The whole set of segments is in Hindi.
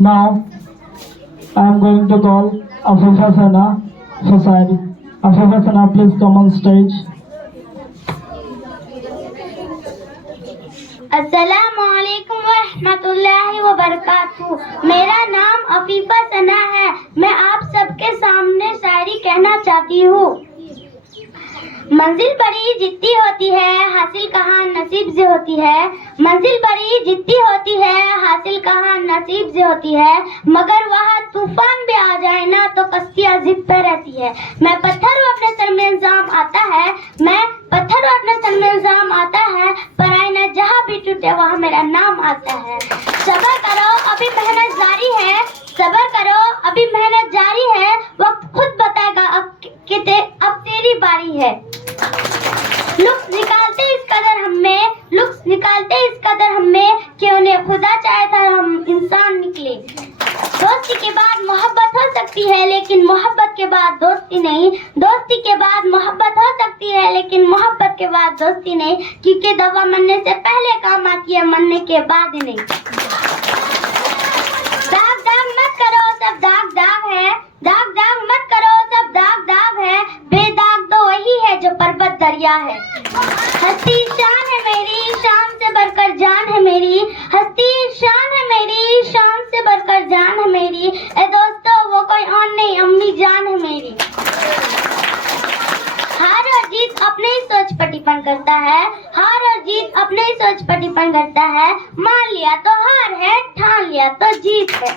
Now, I am going to call Afifa Sana Fasari. Afifa Sana, please come on stage. अस्सलामुअलैकुम वरहमतुल्लाहि वबरकातुहू। मेरा नाम अफीफा सना है। मैं आप सबके सामने शायरी कहना चाहती हूँ। मंजिल बड़ी जिद्दी होती है, हासिल कहाँ नसीब से होती है। मंजिल बड़ी जिद्दी होती है, हासिल कहाँ नसीब से होती है। मगर वहाँ तूफान भी आ जाए ना तो कश्तियाँ जिद पे रहती है। मैं पत्थर हूँ अपने सर में इल्जाम आता है, मैं पत्थर हूँ अपने सर में इल्जाम आता है, पर आईना जहाँ भी टूटे वहाँ मेरा नाम आता है। सब्र करो अभी मेहनत जारी है, सब्र करो अभी मेहनत जारी है। वक्त खुद बताएगा अब तेरी बारी है। लुक्स निकालते इस कदर हमें, लुक्स निकालते इस कदर हमें कि उन्हें खुदा चाहे था हम इंसान निकले। दोस्ती के बाद मोहब्बत हो सकती है लेकिन मोहब्बत के बाद दोस्ती नहीं। दोस्ती के बाद मोहब्बत हो सकती है लेकिन मोहब्बत के बाद दोस्ती नहीं, क्योंकि दवा मरने से पहले काम आती है, मरने के बाद नहीं। दाग दाग मत करो सब दाग दाग है, दाग दाग मत करो सब दाग दाग है। बेदाग तो वही है जो पर्वत दरिया है। हस्ती शान है मेरी, शान से बढ़कर जान है मेरी। हस्ती शान है मेरी, शान से बढ़कर जान है मेरी। ए दोस्तों वो कोई और नहीं, अम्मी जान है मेरी। हार और जीत अपने ही सोच पर डिपेंड करता है, हार और जीत अपने ही सोच पर डिपेंड करता है। मान लिया तो हार है, ठान लिया तो जीत है।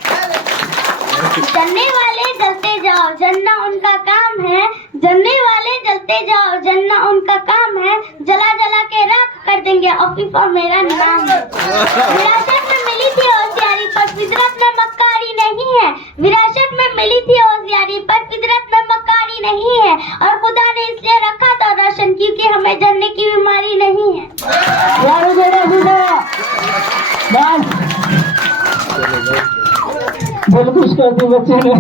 जलने वाले जलते जाओ जलना उनका काम है, जलने वाले जलते जाओ जलना उनका काम है। जला जला के राख कर देंगे, अफीफा मेरा नाम है। विरासत में मिली थी होशियारी पर फितरत में मक्कारी नहीं है। विरासत में मिली थी होशियारी पर फितरत में मक्कारी नहीं है। और खुदा ने इसलिए रखा था रोशन क्योंकि हमें जलने की बीमारी नहीं है। दिल खुश कर दी बच्चे ने।